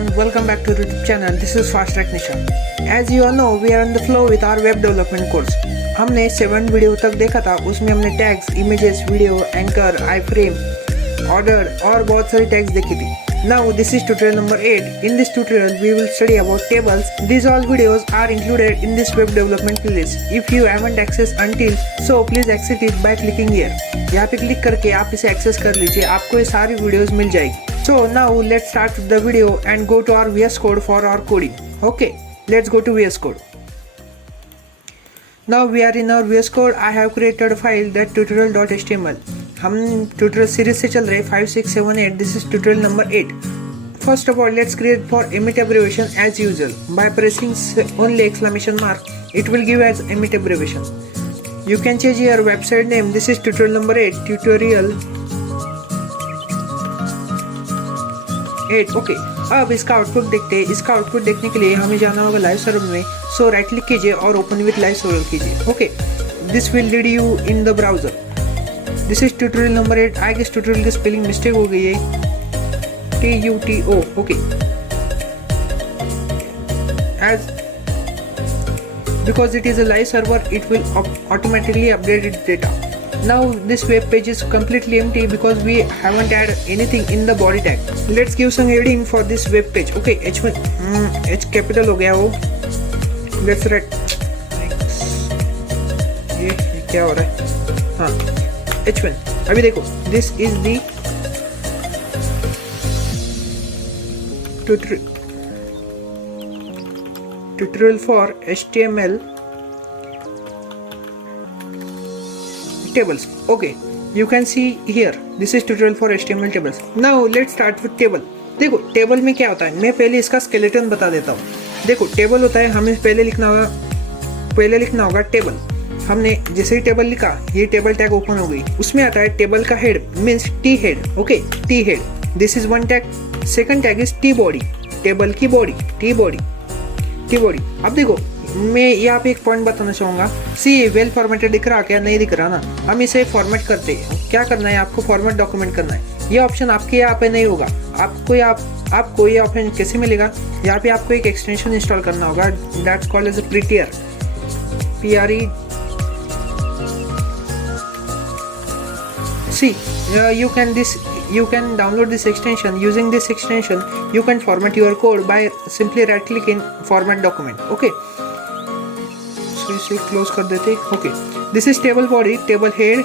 everyone, welcome back to the YouTube channel. This is Fast Track Nishan. As you all know, we are on the flow with our web development course. हमने 7 video तक देखा था, उसमें हमने tags, images, video, anchor, आई frame, order और बहुत सारी tags देखी थी. Now this is tutorial number 8. In this tutorial we will study about tables. These all videos are included in this web development playlist. If you haven't accessed until, so please access it by clicking here. यहाँ पे click करके आप इसे access कर लीजिए, आपको ये सारी वीडियोस मिल जाएगी. So now let's start with the video and go to our VS Code for our coding. Okay, let's go to VS Code. Now we are in our VS Code. I have created a file that tutorial.html. हम tutorial series से चल रहे 5, 6, 7, 8. This is tutorial number 8. First of all, let's create for emit abbreviation as usual. By pressing only exclamation mark, it will give as emit abbreviation. You can change your website name. This is tutorial number 8. Tutorial 8. Okay. अब इसका output देखते हैं. इसका output देखने के लिए हमें जाना होगा लाइव सर्वर में. सो राइट क्लिक कीजिए और ओपन विथ लाइव सर्वर कीजिए. Okay. This will lead you in the browser. This is tutorial number 8. I guess tutorial की स्पेलिंग मिस्टेक हो गई है. TUTO. Okay. As because it is a live server, it will automatically update its data. Now this web page is completely empty because we haven't added anything in the body tag. Let's give some heading for this web page. Okay, H capital हो गया वो. Let's write. ये क्या हो रहा है? हाँ, H1. अभी देखो, this is the tutorial for HTML tables. Okay, you can see here. This is tutorial for HTML tables. Now let's start with table. देखो टेबल में क्या होता है, मैं पहले इसका स्केलेटन बता देता हूँ. देखो टेबल होता है, हमें पहले लिखना होगा टेबल. हमने जैसे ही टेबल लिखा, ये टेबल टैग ओपन हो गई. उसमें आता है टेबल का head means T head. Okay, T head. This is one tag. Second tag is T body. Table की बॉडी, टी बॉडी. अब देखो, मैं यहाँ पे एक पॉइंट बताना चाहूंगा. सी वेल फॉर्मेटेड दिख रहा क्या? नहीं दिख रहा ना. हम इसे फॉर्मेट करते हैं. क्या करना है आपको? फॉर्मेट डॉक्यूमेंट करना है. ये ऑप्शन आपके यहाँ पे नहीं होगा. आपको ये ऑप्शन कैसे मिलेगा? यहाँ पे आपको एक एक्सटेंशन इंस्टॉल करना होगा. That's called as prettier. PRE. See, you can download this extension. Using this extension, you can format your code by simply right clicking format document. Okay. So इसे close कर देते. Okay. This is table body, table head,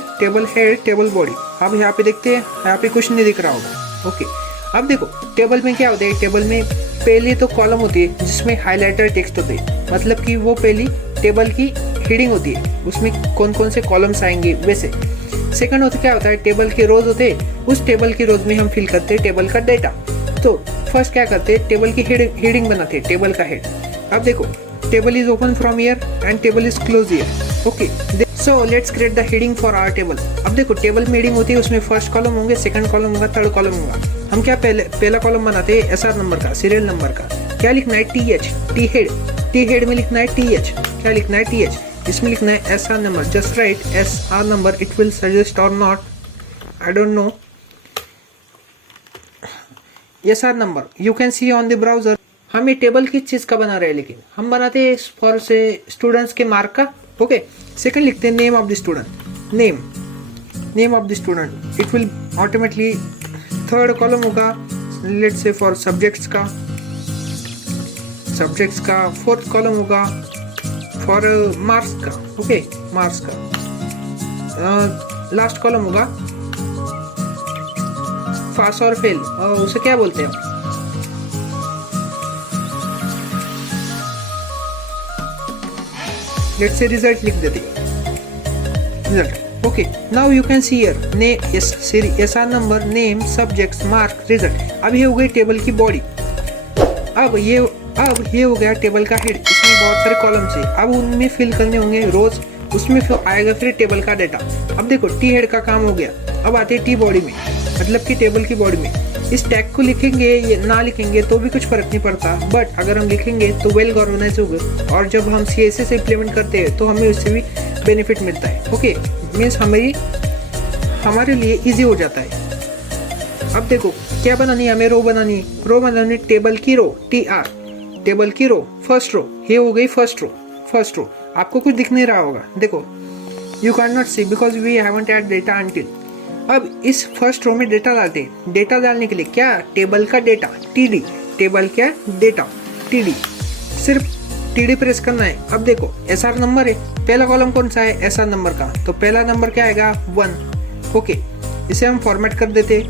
table body. अब यहाँ पे देखते हैं, यहाँ पे कुछ नहीं दिख रहा होगा. Okay. अब देखो टेबल में क्या होता है. टेबल में पहली तो कॉलम होती है जिसमें हाईलाइटर टेक्स्ट होते हैं, मतलब कि वो पहली टेबल की हेडिंग होती है, उसमें कौन कौन से कॉलम्स आएंगे वैसे. सेकंड होता क्या होता है, टेबल के रोज होते हैं. उस टेबल के रोज में हम फिल करते हैं टेबल का डेटा. तो फर्स्ट क्या करते हैं, टेबल की हेडिंग बनाते हैं, टेबल का हेड. अब देखो table is open from here and table is close here. Okay, so let's create the heading for our table. अब देखो टेबल में हेडिंग होती है, उसमें फर्स्ट कॉलम होंगे, सेकंड कॉलम होगा, थर्ड कॉलम होगा. हम क्या पहला कॉलम बनाते हैं SR नंबर का, सीरियल नंबर का. क्या लिखना है? TH, टी हेड में लिखना है TH. क्या लिखना है? TH. इसमें लिखना है SR number. Just write SR number. It will suggest or not, I don't know. SR number you can see on the browser. हम ये टेबल किस चीज का बना रहे हैं, लेकिन हम बनाते हैं फॉर से स्टूडेंट्स के मार्क का. ओके. सेकंड लिखते हैं name of the student. Name of the student. It will automatically. Third column होगा लेट्स से फॉर सब्जेक्ट्स का. फोर्थ कॉलम होगा फॉर मार्क्स का. ओके, मार्क्स का. लास्ट कॉलम होगा पास और फेल. उसे क्या बोलते हैं? लेट्स से रिजल्ट लिख देते हैं. Result. Okay, now you can see here SR number, name, subjects, mark, result. अब ये हो गई टेबल की बॉडी. अब ये हो गया टेबल का हेड. इसमें बहुत सारे कॉलम्स है. अब उनमें फिल करने होंगे रोज. उसमें आएगा फिर टेबल का डेटा. अब देखो टी हेड का काम हो गया. अब आते हैं टी बॉडी में, मतलब कि टेबल की बॉडी में. इस टैग को लिखेंगे या ना लिखेंगे तो भी कुछ फर्क नहीं पड़ता, बट अगर हम लिखेंगे तो वेल ऑर्गेनाइज होगा. और जब हम CSS इम्प्लीमेंट करते हैं तो हमें उससे भी बेनिफिट मिलता है. ओके, मीन्स हमारे लिए ईजी हो जाता है. अब देखो क्या बनानी है हमें? रो बनानी है। रो बनानी टेबल की रो, TR, टेबल की रो, फर्स्ट रो। ये हो गई फर्स्ट रो। फर्स्ट रो आपको कुछ दिख नहीं रहा होगा, देखो you can not see because we haven't add data until. अब इस फर्स्ट रो में डेटा डालते हैं। डेटा डालने के लिए क्या? टेबल का डेटा, TD। टेबल क्या? Data, TD। सिर्फ TD प्रेस करना है। अब देखो SR नंबर है, पहला कॉलम कौन सा है? SR नंबर का, तो पहला नंबर क्या आएगा? 1। ओके, इसे हम फॉर्मेट कर देते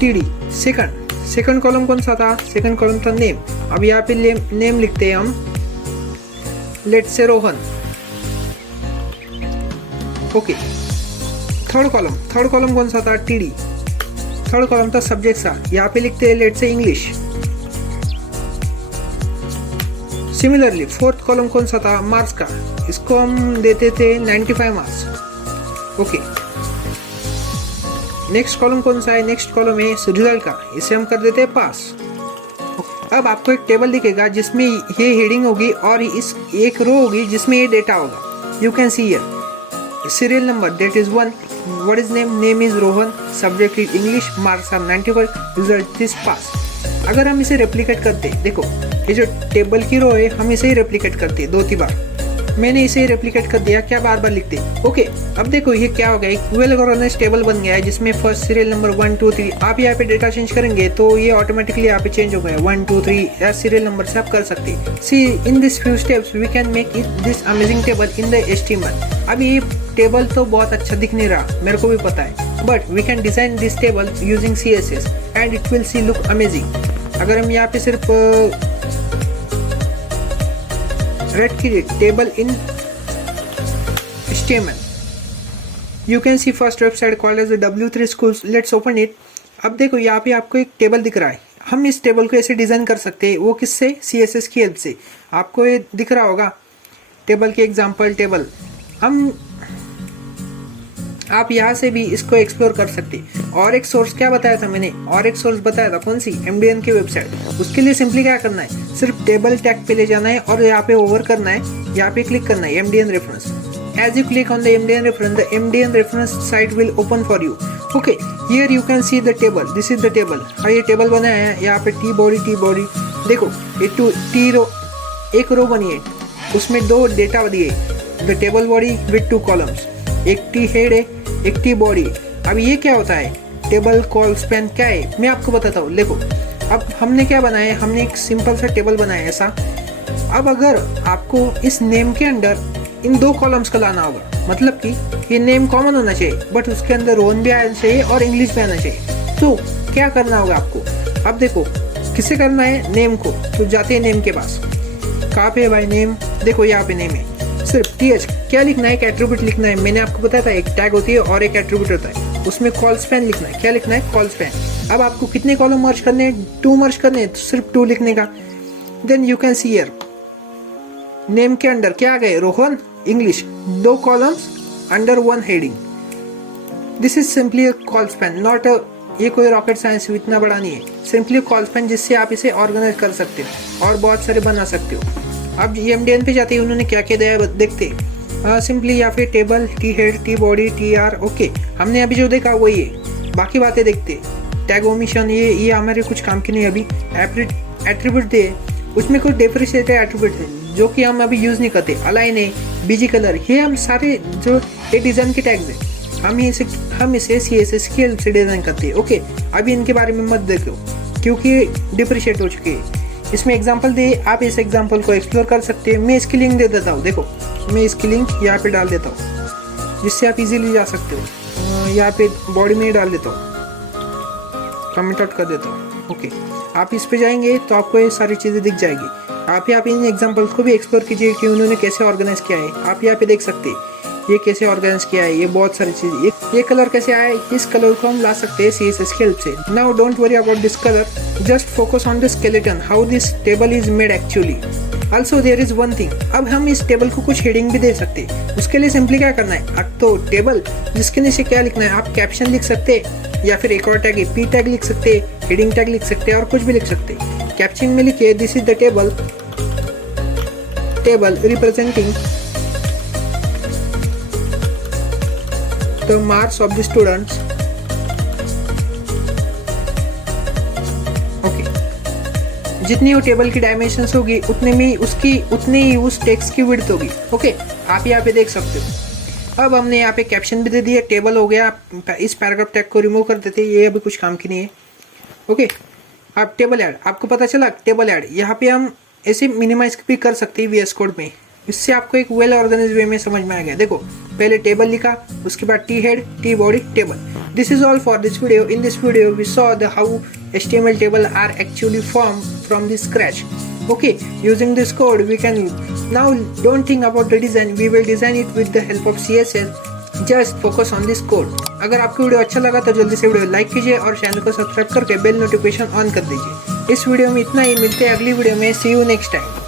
TD। सेकंड कॉलम कौन सा था? सेकंड कॉलम था नेम। अब यहाँ पे नेम लिखते हैं हम, let's say Rohan. Okay, third column कौन सा था? TD। थर्ड कॉलम था सब्जेक्ट सा, यहाँ पे लिखते हैं let's say English. Similarly fourth column कौन सा था? मार्क्स का, इसको हम देते थे 95 मार्क्स। ओके, नेक्स्ट कॉलम कौन सा है? नेक्स्ट कॉलम है रिजल्ट का, इसे हम कर देते हैं पास। अब आपको एक टेबल दिखेगा जिसमें ये हेडिंग होगी और इस एक रो होगी जिसमें ये डेटा होगा। You can see here serial number that is 1, what is name? Name is Rohan, subject is English, marks are 95, result is pass. अगर हम इसे रेप्लिकेट करते, देखो ये जो टेबल की रो है हम इसे ही रेप्लिकेट करते 2-3 बार। मैंने इसे रेप्लिकेट कर दिया, क्या बार बार लिखते? ओके, अब देखो ये क्या हो गया, एक वेल ऑर्गेनाइज्ड टेबल बन गया है जिसमें फर्स्ट सीरियल नंबर 1 2 3। आप यहाँ पे डेटा चेंज करेंगे तो ये ऑटोमेटिकली यहाँ पे चेंज हो गया 1 2 3 या सीरियल नंबर से आप कर सकते हैं। See in this few steps we can make it this amazing table in the HTML। अब ये टेबल तो बहुत अच्छा दिख नहीं रहा, मेरे को भी पता है, but we can design this table using CSS and it will see look amazing. अगर हम यहाँ पे सिर्फ रेड की table in HTML, you can see first website called as the W3 Schools. Let's open it. अब देखो यहाँ पे आपको एक टेबल दिख रहा है। हम इस टेबल को ऐसे डिजाइन कर सकते हैं, वो किससे? CSS की हेल्प से। आपको ये दिख रहा होगा टेबल के एग्जाम्पल टेबल। हम आप यहाँ से भी इसको एक्सप्लोर कर सकते हैं। और एक सोर्स क्या बताया था मैंने? और एक सोर्स बताया था, कौन सी? MDN की वेबसाइट। उसके लिए सिंपली क्या करना है? सिर्फ टेबल टैग पे ले जाना है और यहाँ पे ओवर करना है, यहाँ पे क्लिक करना है MDN reference. As you click on the MDN reference, the MDN reference site will open for you. Okay, here you can see the table. This is the table. हाँ, ये टेबल बनाया है, यहाँ पे T body। देखो ये T रो, एक रो बनी है, उसमें 2 डेटा दिए, the table body with 2 columns। एक T head है, एक T body। अब ये क्या होता है? टेबल कॉल स्पैन क्या है मैं आपको बताता हूँ। देखो अब हमने क्या बनाया है? हमने एक सिंपल सा टेबल बनाया है ऐसा। अब अगर आपको इस नेम के अंदर इन 2 कॉलम्स को लाना होगा, मतलब कि ये नेम कॉमन होना चाहिए बट उसके अंदर रोहन भी आना चाहिए और इंग्लिश भी आना चाहिए। तो क्या करना होगा आपको? अब देखो किसे करना है? नेम को। तो जाते हैं नेम के पास। कहाँ पे है भाई नेम? देखो यहाँ पे नेम है, सिर्फ TH क्या लिखना है? एक एट्रीब्यूट लिखना है। मैंने आपको बताया था एक टैग होती है और एक एट्रीब्यूट होता है, उसमें कॉल स्पैन लिखना है। क्या लिखना है? Call span. अब आपको कितने कॉलम मर्ज करने हैं? 2 मर्ज करने हैं, तो सिर्फ 2 लिखने का। Then you can see here name के अंदर क्या आ गए? Rohan English, 2 columns under 1 heading. This is simply a colspan, not a, ये कोई रॉकेट साइंस इतना बड़ा नहीं है। सिंपली कॉल स्पैन जिससे आप इसे ऑर्गेनाइज कर सकते हो और बहुत सारे बना सकते हो। अब MDN पे जाते हैं, उन्होंने क्या क्या दिया है देखते। सिंपली या फिर table, T head, T body, TR। Okay, हमने अभी जो देखा वही है, बाकी बातें देखते। टैग ओमिशन, ये हमारे कुछ काम की नहीं। अभी एट्रीब्यूट दे, उसमें कुछ डिफरेंशिएटेड एट्रीब्यूट है जो कि हम अभी यूज़ नहीं करते। अलाइन है, BG कलर, ये हम सारे जो ये डिज़ाइन के टैग्स हैं, हम इसे CSS की हेल्प से डिज़ाइन करते हैं। ओके, अभी इनके बारे में मत देखो क्योंकि डिप्रिशिएट हो चुके हैं। इसमें एग्जांपल दे, आप इस एग्जांपल को एक्सप्लोर कर सकते हैं। मैं इसकी लिंक दे देता हूँ। देखो मैं इसकी लिंक यहाँ पे डाल देता हूँ जिससे आप इजीली जा सकते हो। यहाँ पे बॉडी में ही डाल देता हूँ, कमेंट आउट कर देता हूँ। ओके, आप इस पे जाएंगे तो आपको ये सारी चीज़ें दिख जाएगी। आप यहाँ पे इन एग्जांपल्स को भी एक्सप्लोर कीजिए कि उन्होंने कैसे ऑर्गेनाइज किया है। आप यहाँ पे देख सकते हैं ये कैसे ऑर्गेनाइज किया है, ये बहुत सारी चीज़। ये कलर कैसे आया है? इस कलर को हम ला सकते हैं CSS की हेल्प से। Now don't worry about this colour, just focus on the skeleton, how this table is made actually. Also there is one thing, अब हम इस टेबल को कुछ हेडिंग भी दे सकते हैं। उसके लिए सिंपली क्या करना है? अब तो टेबल जिसके नीचे क्या लिखना है? आप कैप्शन लिख सकते हैं या फिर एक और टैग है P टैग लिख सकते हैं, हेडिंग टैग लिख सकते हैं और कुछ भी लिख सकते हैं। कैप्शन में लिखिए this is the table representing the marks of the students जितनी वो टेबल की डायमेंशंस होगी उतनी ही उस टेक्स्ट की विड्थ होगी। ओके, आप यहाँ पे देख सकते हो। अब हमने यहाँ पे कैप्शन भी दे दिया, टेबल हो गया। इस पैराग्राफ टैग को रिमूव कर देते हैं, ये अभी कुछ काम की नहीं है। ओके, अब टेबल ऐड, आपको पता चला टेबल ऐड यहाँ पे हम ऐसे मिनिमाइज भी कर सकते हैं VS कोड में। इससे आपको एक वेल ऑर्गेनाइज वे में समझ में आ गया। देखो, पहले टेबल लिखा, उसके बाद T head, T body, table. This is all for this video. In this video we saw the how HTML table are actually formed from the scratch. Okay, using this code we can now don't think about the design. We will design it with the help of CSS. Just focus on this code. अगर आपको video अच्छा लगा तो जल्दी से video like कीजिए और channel को सब्सक्राइब करके बेल नोटिफिकेशन ऑन कर दीजिए। इस वीडियो में इतना ही, मिलते हैं अगली वीडियो में। सी यू नेक्स्ट टाइम।